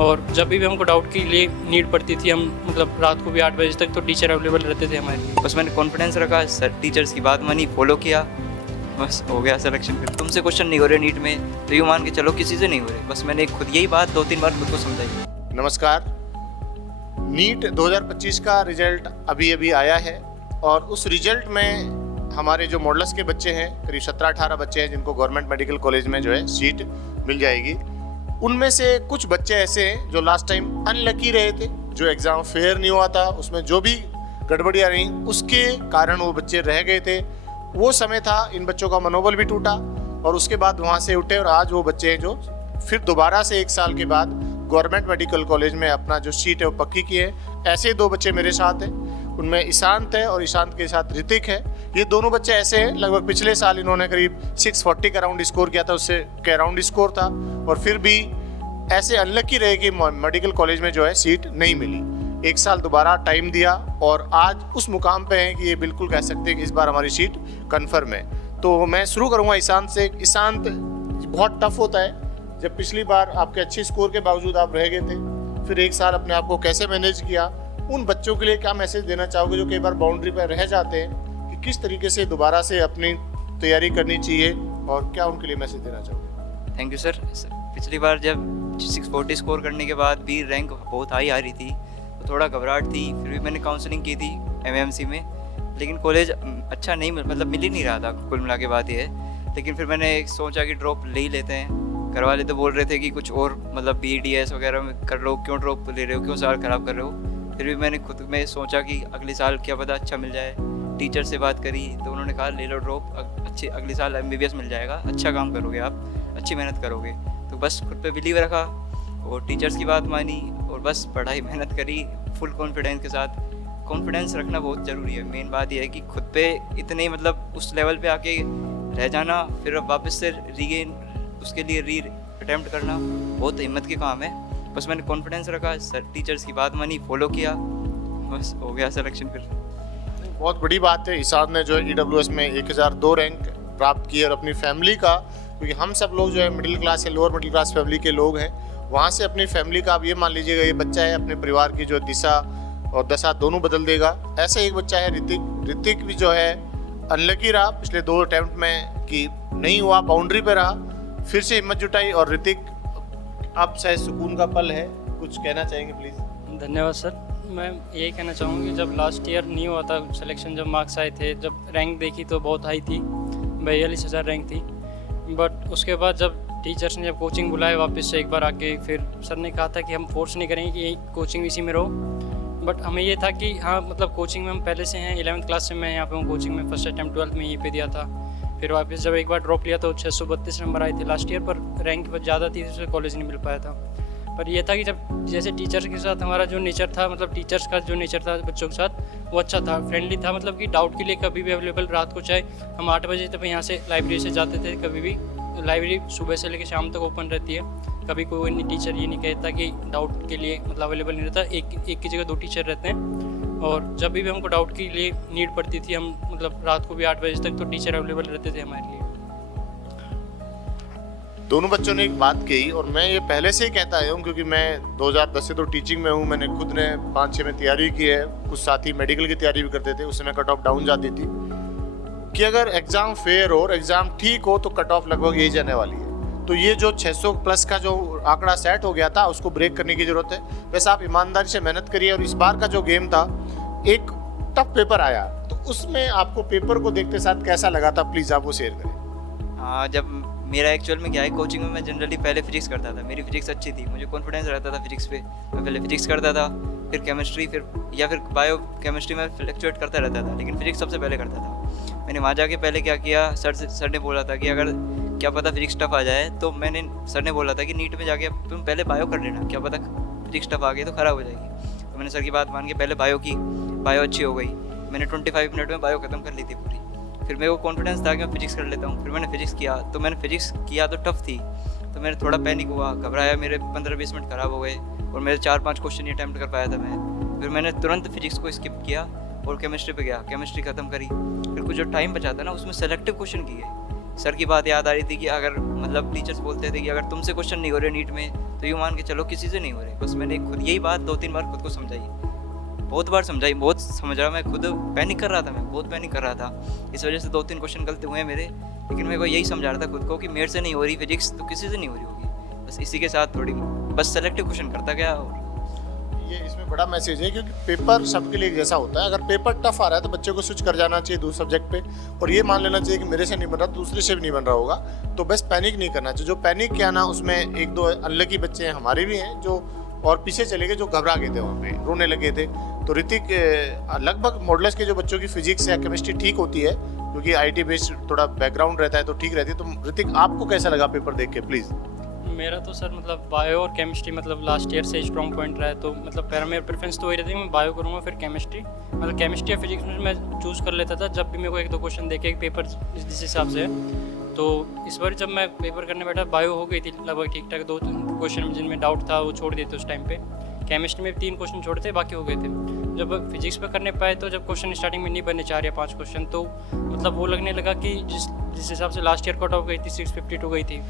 और जब भी हमको डाउट के लिए नीड पड़ती थी, हम मतलब रात को भी 8 बजे तक तो टीचर अवेलेबल रहते थे हमारे लिए। बस मैंने कॉन्फिडेंस रखा, सर टीचर्स की बात मानी, फॉलो किया, बस हो गया सिलेक्शन। फिर तुमसे क्वेश्चन नहीं हो रहे नीट में तो यूँ मान के चलो किसी से नहीं हो रहे। बस मैंने खुद यही बात 2-3 बार खुद को समझाई। नमस्कार। नीट 2025 का रिजल्ट अभी अभी आया है और उस रिजल्ट में हमारे जो मॉडल्स के बच्चे हैं, करीब 17-18 बच्चे हैं जिनको गवर्नमेंट मेडिकल कॉलेज में जो है सीट मिल जाएगी। उनमें से कुछ बच्चे ऐसे हैं जो लास्ट टाइम अनलकी रहे थे, जो एग्ज़ाम फेयर नहीं हुआ था, उसमें जो भी गड़बड़ियाँ रहीं उसके कारण वो बच्चे रह गए थे। वो समय था, इन बच्चों का मनोबल भी टूटा और उसके बाद वहाँ से उठे और आज वो बच्चे हैं जो फिर दोबारा से 1 साल के बाद गवर्नमेंट मेडिकल कॉलेज में अपना जो सीट है वो पक्की की है। ऐसे 2 बच्चे मेरे साथ हैं, उनमें ईशांत है और ईशांत के साथ ऋतिक है। ये दोनों बच्चे ऐसे हैं, लगभग पिछले साल इन्होंने करीब 640 का राउंड स्कोर किया था, उससे के राउंड स्कोर था और फिर भी ऐसे अनलकी रहे कि मेडिकल कॉलेज में जो है सीट नहीं मिली। 1 साल दोबारा टाइम दिया और आज उस मुकाम पे हैं कि ये बिल्कुल कह सकते हैं कि इस बार हमारी सीट कन्फर्म है। तो मैं शुरू करूँगा ईशांत से। ईशांत, बहुत टफ होता है जब पिछली बार आपके अच्छे स्कोर के बावजूद आप रह गए थे, फिर 1 साल अपने आप को कैसे मैनेज किया? उन बच्चों के लिए क्या मैसेज देना चाहोगे जो कई बार बाउंड्री पर रह जाते हैं कि किस तरीके से दोबारा से अपनी तैयारी करनी चाहिए और क्या उनके लिए मैसेज देना चाहोगे? Thank you sir. पिछली बार जब 640 स्कोर करने के बाद भी रैंक बहुत हाई आ रही थी तो थोड़ा घबराहट थी। फिर भी मैंने काउंसलिंग की थी MMC में, लेकिन कॉलेज अच्छा नहीं मतलब मिल ही नहीं रहा था। कुल मिला के बात ये है। लेकिन फिर मैंने सोचा कि ड्रॉप ले ही लेते हैं। घर वाले तो बोल रहे थे कि कुछ और मतलब BDS वगैरह में कर लो, क्यों ड्रॉप ले रहे हो, क्यों साल ख़राब कर रहे हो। फिर भी मैंने खुद में सोचा कि अगले साल क्या पता अच्छा मिल जाए। टीचर से बात करी तो उन्होंने कहा ले लो ड्रॉप, अच्छे अगले साल MBBS मिल जाएगा, अच्छा काम करोगे आप, अच्छी मेहनत करोगे। तो बस खुद पे बिलीव रखा और टीचर्स की बात मानी और बस पढ़ाई मेहनत करी फुल कॉन्फिडेंस के साथ। कॉन्फिडेंस रखना बहुत ज़रूरी है। मेन बात यह है कि खुद पे इतने मतलब उस लेवल पे आके रह जाना, फिर वापस से रीगेन उसके लिए अटेम्प्ट करना बहुत हिम्मत के काम है। बस मैंने कॉन्फिडेंस रखा, सर टीचर्स की बात मानी, फॉलो किया, बस हो गया सिलेक्शन। फिर बहुत बड़ी बात है, ईशान ने जो है EWS में 1002 रैंक प्राप्त की और अपनी फैमिली का, क्योंकि हम सब लोग जो है मिडिल क्लास या लोअर मिडिल क्लास फैमिली के लोग हैं, वहाँ से अपनी फैमिली का आप ये मान लीजिएगा ये बच्चा है अपने परिवार की जो दिशा और दशा दोनों बदल देगा। ऐसा एक बच्चा है ऋतिक भी जो है अनलकी रहा पिछले 2 अटैम्प्ट में कि नहीं हुआ, बाउंड्री पे रहा, फिर से हिम्मत जुटाई और ऋतिक अब शायद सुकून का पल है। कुछ कहना चाहेंगे प्लीज़? धन्यवाद सर। मैं यही कहना चाहूँगा कि जब लास्ट ईयर नहीं हुआ था सिलेक्शन, जब मार्क्स आए थे, जब रैंक देखी तो बहुत हाई थी, 42,000 रैंक थी। बट उसके बाद जब टीचर्स ने जब कोचिंग बुलाए वापस से एक बार आके, फिर सर ने कहा था कि हम फोर्स नहीं करेंगे कि कोचिंग इसी में रहो। बट हमें ये था कि हाँ मतलब कोचिंग में हम पहले से हैं, 11th क्लास से मैं यहाँ पे हूँ कोचिंग में, फर्स्ट अटैम्प्ट 12th में यहीं पे दिया था। फिर वापस जब एक बार ड्रॉप लिया तो 632 नंबर आए थे लास्ट ईयर, पर रैंक बहुत ज़्यादा थी इसलिए कॉलेज नहीं मिल पाया था। पर ये था कि जब जैसे टीचर्स के साथ हमारा जो नेचर था, मतलब टीचर्स का जो नेचर था बच्चों के साथ, वो अच्छा था, फ्रेंडली था। मतलब कि डाउट के लिए कभी भी अवेलेबल, रात को चाहे हम 8 बजे तक यहाँ से लाइब्रेरी से जाते थे, कभी भी लाइब्रेरी सुबह से लेकर शाम तक ओपन रहती है। कभी कोई टीचर ये नहीं कहता कि डाउट के लिए मतलब अवेलेबल नहीं रहता, एक की जगह 2 टीचर रहते हैं। और जब भी हमको डाउट के लिए नीड पड़ती थी, हम मतलब रात को भी 8 बजे तक तो टीचर अवेलेबल रहते थे हमारे लिए। दोनों बच्चों ने एक बात कही और मैं ये पहले से ही कहता आया हूँ, क्योंकि मैं 2010 से तो टीचिंग में हूँ, मैंने खुद ने 5-6 में तैयारी की है, कुछ साथी मेडिकल की तैयारी भी करते थे, उस समय कट ऑफ डाउन जाती थी कि अगर एग्ज़ाम फेयर हो और एग्ज़ाम ठीक हो तो कट ऑफ लगभग यही जाने वाली है। तो ये जो 600 प्लस का जो आंकड़ा सेट हो गया था उसको ब्रेक करने की ज़रूरत है। वैसे आप ईमानदारी से मेहनत करिए और इस बार का जो गेम था, एक टफ पेपर आया, तो उसमें आपको पेपर को देखते साथ कैसा लगा था, प्लीज़ आप वो शेयर करें। हाँ, जब मेरा एक्चुअल में क्या है, कोचिंग में मैं जनरली पहले फिजिक्स करता था, मेरी फिजिक्स अच्छी थी, मुझे कॉन्फिडेंस रहता था फिजिक्स पे। मैं पहले फिजिक्स करता था, फिर केमिस्ट्री, फिर बायो केमिस्ट्री में फ्लक्चुएट करता रहता था, लेकिन फिजिक्स सबसे पहले करता था। मैंने वहाँ जाके पहले क्या किया, सर ने बोला था कि अगर क्या पता फिजिक्स टफ आ जाए, तो सर ने बोला था कि नीट में जाके तुम पहले बायो कर लेना, क्या पता फिजिक्स टफ आ गई तो ख़राब हो जाएगी। तो मैंने सर की बात मान के पहले बायो की, बायो अच्छी हो गई, मैंने 25 मिनट में बायो ख़त्म कर ली थी पूरी। फिर मेरे को कॉन्फिडेंस था कि मैं फिजिक्स कर लेता हूँ, फिर मैंने फिजिक्स किया, तो मैंने फिजिक्स किया तो टफ थी, तो मैंने थोड़ा पैनिक हुआ, घबराया, मेरे 15-20 मिनट ख़राब हो गए और मेरे 4-5 क्वेश्चन ही अटैम्प्ट कर पाया था मैं। फिर मैंने तुरंत फिजिक्स को स्किप किया और केमिस्ट्री पे गया, केमिस्ट्री ख़त्म करी। फिर कुछ जो टाइम बचा था ना, उसमें सेलेक्टिव क्वेश्चन किए, सर की बात याद आ रही थी कि अगर मतलब टीचर्स बोलते थे कि अगर तुमसे क्वेश्चन नहीं हो रहे नीट में तो यूँ मान के चलो किसी से नहीं हो रहे। बस मैंने खुद यही बात 2-3 बार खुद को समझाई, बहुत बार समझाई, बहुत समझा। मैं खुद पैनिक कर रहा था, मैं बहुत पैनिक कर रहा था। इस वजह से 2-3 क्वेश्चन गलत हुए मेरे, लेकिन मैं को यही समझा रहा था खुद को कि मेरे से नहीं हो रही फिजिक्स तो किसी से नहीं हो रही होगी। बस इसी के साथ थोड़ी बस सेलेक्टिव क्वेश्चन करता गया। और ये इसमें बड़ा मैसेज है क्योंकि पेपर सबके लिए एक जैसा होता है। अगर पेपर टफ आ रहा है तो बच्चे को स्विच कर जाना चाहिए दूसरे सब्जेक्ट पे, और ये मान लेना चाहिए कि मेरे से नहीं बन रहा दूसरे से भी नहीं बन रहा होगा, तो बस पैनिक नहीं करना चाहिए। जो पैनिक किया ना उसमें 1-2 अनलकी बच्चे हैं हमारे भी हैं जो और पीछे चले गए, जो घबरा गए थे, वहाँ पे रोने लगे थे। तो ऋतिक, लगभग मॉडल्स के जो बच्चों की फिजिक्स या केमिस्ट्री ठीक होती है क्योंकि IT बेस्ड थोड़ा बैकग्राउंड रहता है तो ठीक रहती है। तो ऋतिक, आपको कैसा लगा पेपर देख के प्लीज़? मेरा तो सर मतलब बायो और केमिस्ट्री मतलब लास्ट ईयर से स्ट्रॉन्ग पॉइंट रहा है, तो मतलब पहले मेरा प्रेफरेंस तो वही रहती है मैं बायो करूँगा, फिर केमिस्ट्री। मतलब केमिस्ट्री या फिजिक्स में मैं चूज़ कर लेता था जब भी मेरे को 1-2 क्वेश्चन देखे एक पेपर जिस हिसाब से है। तो इस बार जब मैं पेपर करने बैठा बायो हो गई थी लगभग ठीक ठाक। 2 क्वेश्चन जिनमें डाउट था वो छोड़ दिए थे उस टाइम पे। केमिस्ट्री में 3 क्वेश्चन छोड़े थे, बाकी हो गए थे। जब फिजिक्स पे करने पाए तो जब क्वेश्चन स्टार्टिंग में नहीं बने 4 या 5 क्वेश्चन, तो मतलब वो लगने लगा कि जिस हिसाब से लास्ट ईयर कट ऑफ गई थी 652 गई थी,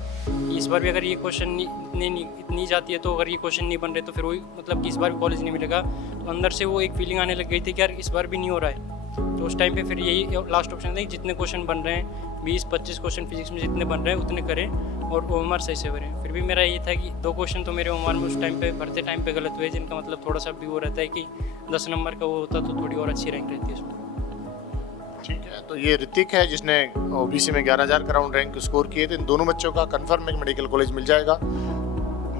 इस बार भी अगर ये क्वेश्चन इतनी जाती है तो अगर ये क्वेश्चन नहीं बन रहे तो फिर वही मतलब कि इस बार भी कॉलेज नहीं मिलेगा। तो अंदर से वो एक फीलिंग आने लग गई थी कि यार इस बार भी नहीं हो रहा है। तो उस टाइम पे फिर यही लास्ट ऑप्शन था कि जितने क्वेश्चन बन रहे हैं 20-25 क्वेश्चन फिजिक्स में जितने बन रहे हैं उतने करें और OMR सही से भरें। फिर भी मेरा ये था कि 2 क्वेश्चन तो मेरे OMR में उस टाइम पे भरते टाइम पे गलत हुए, जिनका मतलब थोड़ा सा भी वो रहता है कि 10 नंबर का वो होता तो थोड़ी और अच्छी रैंक रहती है उसमें। ठीक है, तो ये ऋतिक है जिसने OBC में 11,000 का राउंड रैंक स्कोर किए थे। इन दोनों बच्चों का कंफर्म एक मेडिकल कॉलेज मिल जाएगा।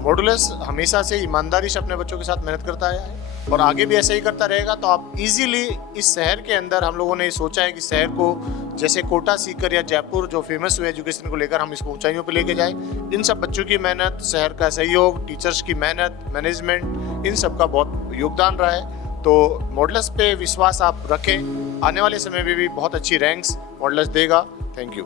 मॉडुलस हमेशा से ईमानदारी से अपने बच्चों के साथ मेहनत करता आया है और आगे भी ऐसे ही करता रहेगा। तो आप इजीली इस शहर के अंदर, हम लोगों ने सोचा है कि शहर को जैसे कोटा, सीकर या जयपुर जो फेमस हुए एजुकेशन को लेकर, हम इसको ऊंचाइयों पर लेके जाएं। इन सब बच्चों की मेहनत, शहर का सहयोग, टीचर्स की मेहनत, मैनेजमेंट, इन सब का बहुत योगदान रहा है। तो मॉडल्स पे विश्वास आप रखें, आने वाले समय में भी बहुत अच्छी रैंक्स मॉडल्स देगा। Thank you.